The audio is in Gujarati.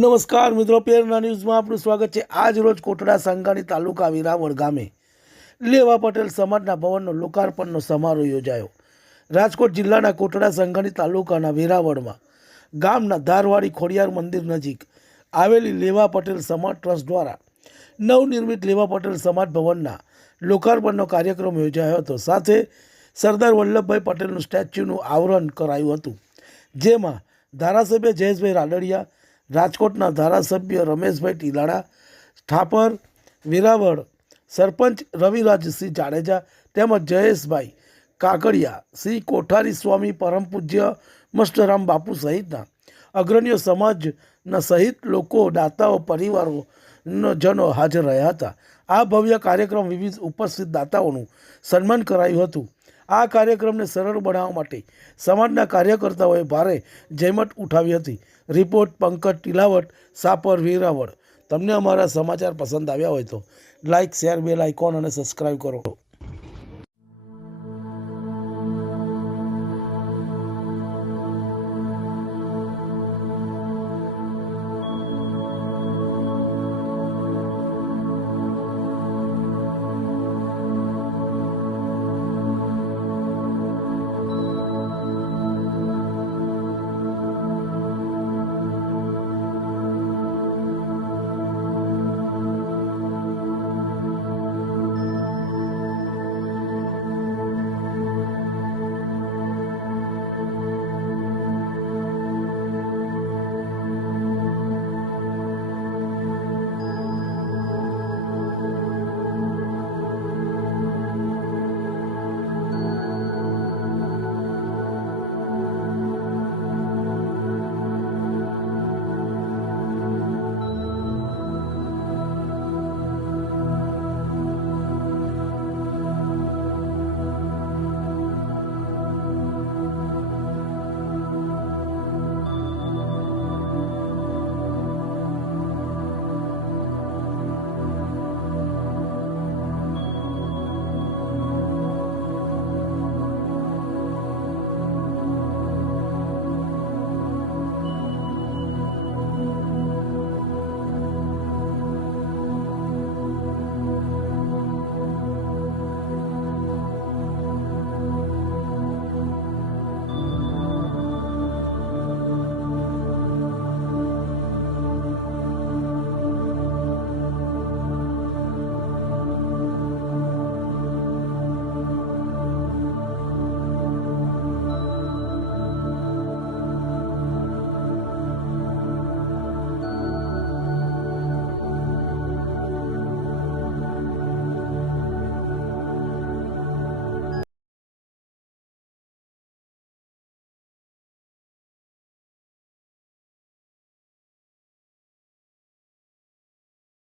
નમસ્કાર મિત્રો, પ્રેરણા ન્યૂઝમાં આપનું સ્વાગત છે। આજ રોજ કોટડા સાંગાણી તાલુકા વેરાવળ ગામે લેવા પટેલ સમાજના ભવનનો લોકાર્પણનો સમારોહ યોજાયો। રાજકોટ જિલ્લાના કોટડા સાંગાણી તાલુકાના વેરાવળમાં ગામના ધારવાડી ખોડિયાર મંદિર નજીક આવેલી લેવા પટેલ સમાજ ટ્રસ્ટ દ્વારા નવનિર્મિત લેવા પટેલ સમાજ ભવનના લોકાર્પણનો કાર્યક્રમ યોજાયો હતો। સાથે સરદાર વલ્લભભાઈ પટેલનું સ્ટેચ્યુનું આવરણ કરાયું હતું, જેમાં ધારાસભ્ય જયેશભાઈ રાદડિયા, રાજકોટના ધારાસભ્ય રમેશભાઈ ટીલાડા, ઠાપર વેરાવળ સરપંચ રવિરાજસિંહ જાડેજા તેમજ જયેશભાઈ કાકડિયા, શ્રી કોઠારી સ્વામી, પરમ પૂજ્ય મસ્ટરામ બાપુ સહિતના અગ્રણીઓ સમાજના સહિત લોકો, દાતાઓ, પરિવારો જનો હાજર રહ્યા હતા। આ ભવ્ય કાર્યક્રમ વિવિધ ઉપસ્થિત દાતાઓનું સન્માન કરાયું હતું। આ કાર્યક્રમને સરળ બનાવવા માટે સમાજના કાર્યકર્તાઓએ ભારે જહેમત ઉઠાવી હતી। રિપોર્ટ પંકજ ટીલાવટ, સાપર વેરાવળ। તમને અમારા સમાચાર પસંદ આવ્યા હોય તો લાઇક, શેર, બેલ આઇકોન અને સબસ્ક્રાઈબ કરો।